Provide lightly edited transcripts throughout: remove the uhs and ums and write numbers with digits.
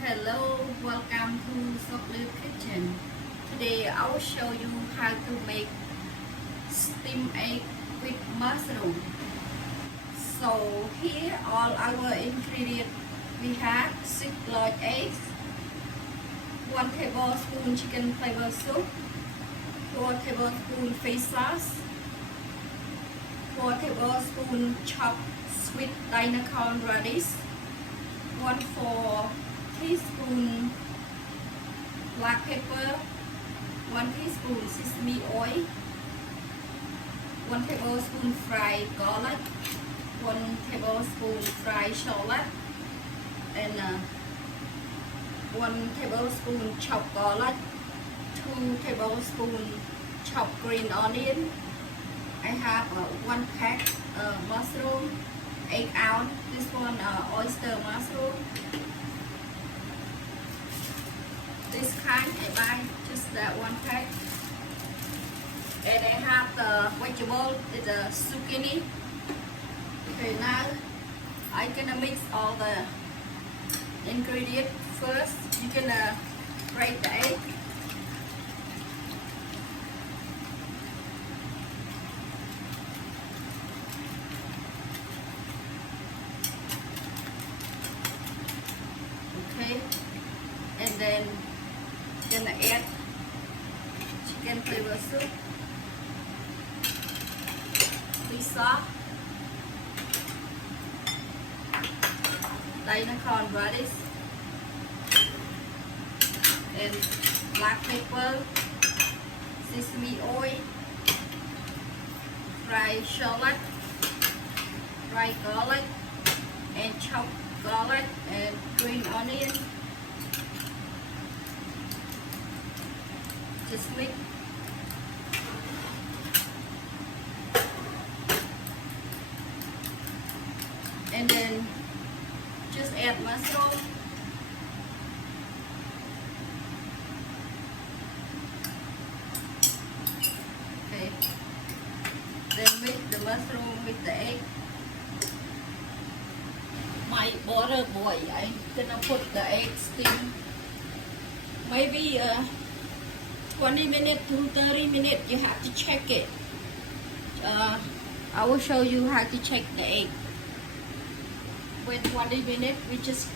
Hello, welcome to Softly Kitchen. Today I will show you how to make steamed egg with mushroom. So here all our ingredients. We have 6 large eggs, 1 tablespoon chicken flavor soup, 4 tablespoon fish sauce, 4 tablespoon chopped sweet daiken radish, 1/4 teaspoon black pepper, 1 teaspoon sesame oil, 1 tablespoon fried garlic, 1 tablespoon fried shallot, and 1 tablespoon chopped garlic, 2 tablespoon chopped green onion. I have 1 pack mushroom, 8 ounce. This one oyster mushroom. This kind I buy just that 1 pack. And I have the vegetable, it's a zucchini. Okay, now I'm gonna mix all the ingredients first. You're gonna break the egg. Okay, and then gonna add chicken flavor soup, fish sauce, daiken radish, and black pepper, sesame oil, fried shallot, fried garlic, and chopped garlic and green onion. Just mix. And then just add mushroom. Okay. Then mix the mushroom with the egg. My butter boy, I'm gonna put the egg steam. Maybe 20 minutes to 30 minutes. You have to check it. I will show you how to check the egg. When 20 minutes, we just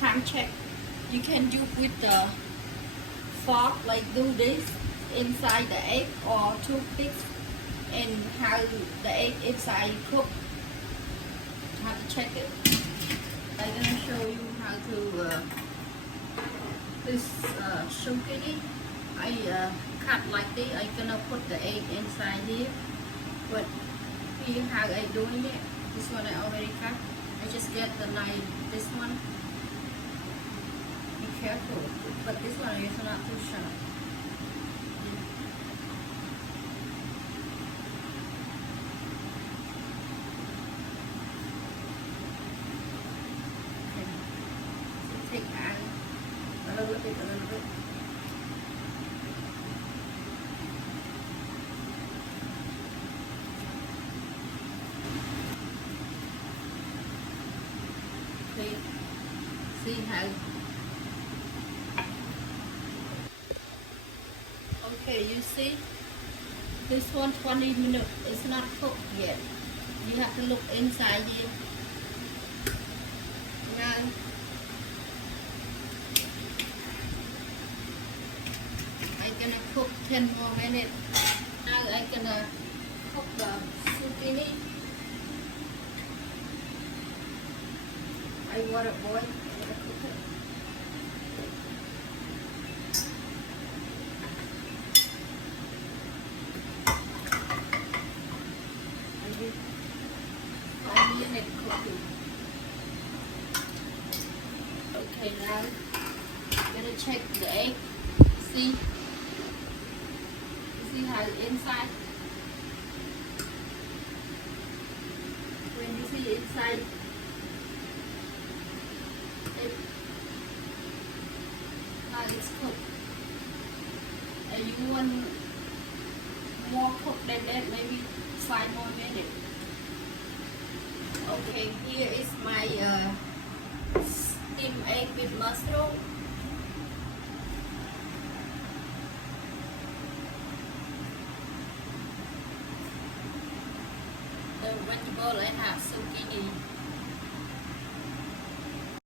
can check. You can do with the fork, like do this inside the egg, or toothpicks, and how the egg inside cook. You have to check it. I'm gonna show you how to this zucchini. I cut like this. I'm gonna put the egg inside here. But here how I doing it. This one I already cut. I just get the knife. This one. Be careful. But this one is not too sharp. Okay. So take out a little bit, a little bit. See how. Okay, you see this one 20 minutes. It's not cooked yet. You have to look inside here. Now I'm gonna cook 10 more minutes. Now I'm gonna cook the zucchini. I water boil. Okay, now I'm gonna check the egg. See? You see how it's inside? When you see inside, now it's cooked. And you want more cooked than that, maybe 5 more minutes. Okay, here is my steamed egg with mushroom. The vegetable I have zucchini.